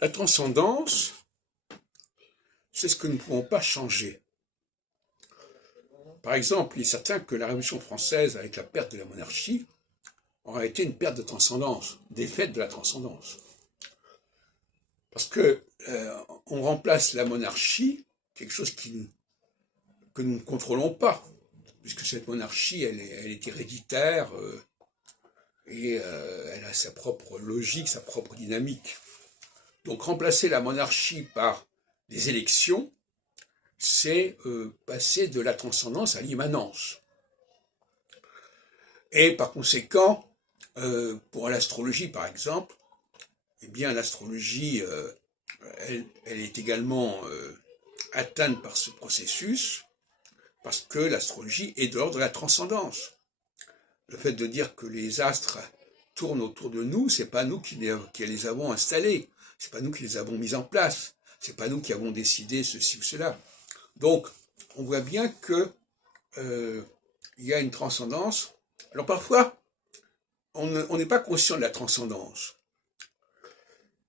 La transcendance, c'est ce que nous ne pouvons pas changer. Par exemple, il est certain que la Révolution française, avec la perte de la monarchie, aura été une perte de transcendance, défaite de la transcendance. Parce que on remplace la monarchie, quelque chose que nous ne contrôlons pas, puisque cette monarchie, elle est héréditaire et elle a sa propre logique, sa propre dynamique. Donc remplacer la monarchie par des élections, c'est passer de la transcendance à l'immanence. Et par conséquent, pour l'astrologie par exemple, eh bien l'astrologie, elle est également atteinte par ce processus, parce que l'astrologie est de l'ordre de la transcendance. Le fait de dire que les astres tournent autour de nous, c'est pas nous qui les avons installés, c'est pas nous qui les avons mis en place, c'est pas nous qui avons décidé ceci ou cela. Donc, on voit bien que il y a une transcendance. Alors parfois, on n'est pas conscient de la transcendance.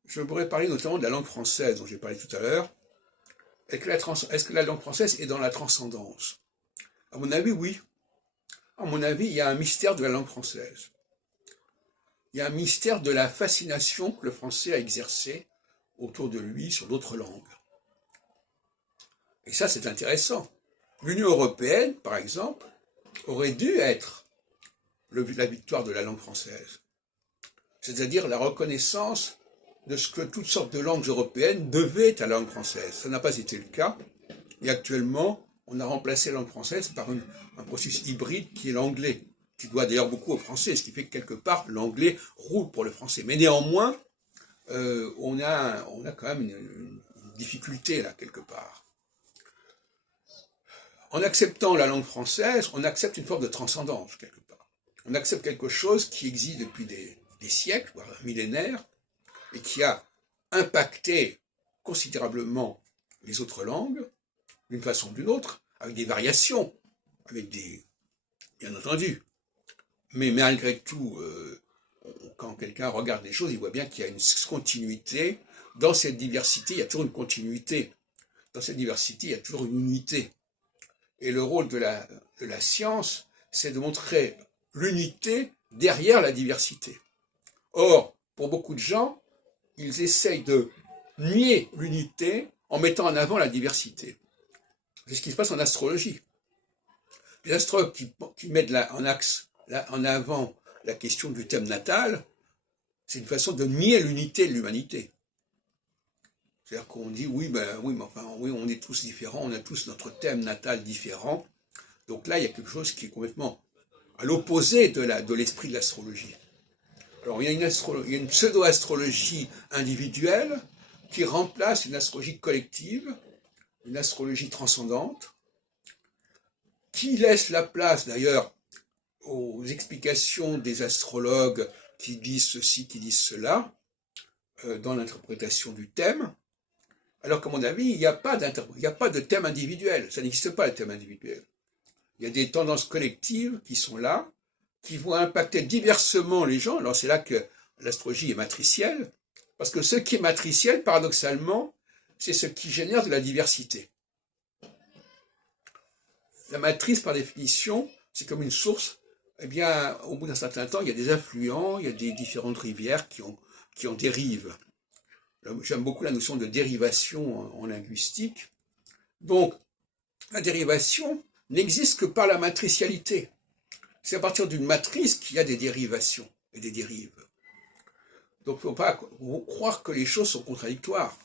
Je pourrais parler notamment de la langue française dont j'ai parlé tout à l'heure. Est-ce que la langue française est dans la transcendance? À mon avis, oui. À mon avis, il y a un mystère de la langue française. Il y a un mystère de la fascination que le français a exercée autour de lui sur d'autres langues. Et ça, c'est intéressant. L'Union européenne, par exemple, aurait dû être la victoire de la langue française. C'est-à-dire la reconnaissance de ce que toutes sortes de langues européennes devaient à la langue française. Ça n'a pas été le cas. Et actuellement, on a remplacé la langue française par un processus hybride qui est l'anglais, qui doit d'ailleurs beaucoup au français, ce qui fait que quelque part, l'anglais roule pour le français. Mais néanmoins, on a quand même une difficulté là, quelque part. En acceptant la langue française, on accepte une forme de transcendance, quelque part. On accepte quelque chose qui existe depuis des siècles, voire un millénaire, et qui a impacté considérablement les autres langues, d'une façon ou d'une autre, avec des variations, bien entendu. Mais malgré tout, quand quelqu'un regarde les choses, il voit bien qu'il y a une continuité. Dans cette diversité, il y a toujours une continuité. Dans cette diversité, il y a toujours une unité. Et le rôle de la science, c'est de montrer l'unité derrière la diversité. Or, pour beaucoup de gens, ils essayent de nier l'unité en mettant en avant la diversité. C'est ce qui se passe en astrologie. Les astrologues qui mettent en avant la question du thème natal, c'est une façon de nier l'unité de l'humanité. C'est-à-dire qu'on dit, oui, on est tous différents, on a tous notre thème natal différent. Donc là, il y a quelque chose qui est complètement à l'opposé de l'esprit de l'astrologie. Alors, il y a une pseudo-astrologie individuelle qui remplace une astrologie collective, une astrologie transcendante, qui laisse la place d'ailleurs aux explications des astrologues qui disent ceci, qui disent cela, dans l'interprétation du thème, alors qu'à mon avis, il n'y a pas de thème individuel, ça n'existe pas le thème individuel. Il y a des tendances collectives qui sont là, qui vont impacter diversement les gens. Alors c'est là que l'astrologie est matricielle, parce que ce qui est matriciel, paradoxalement, c'est ce qui génère de la diversité. La matrice, par définition, c'est comme une source. Eh bien, au bout d'un certain temps, il y a des affluents, il y a des différentes rivières qui en dérivent. J'aime beaucoup la notion de dérivation en linguistique. Donc, la dérivation n'existe que par la matricialité. C'est à partir d'une matrice qu'il y a des dérivations et des dérives. Donc, il ne faut pas croire que les choses sont contradictoires.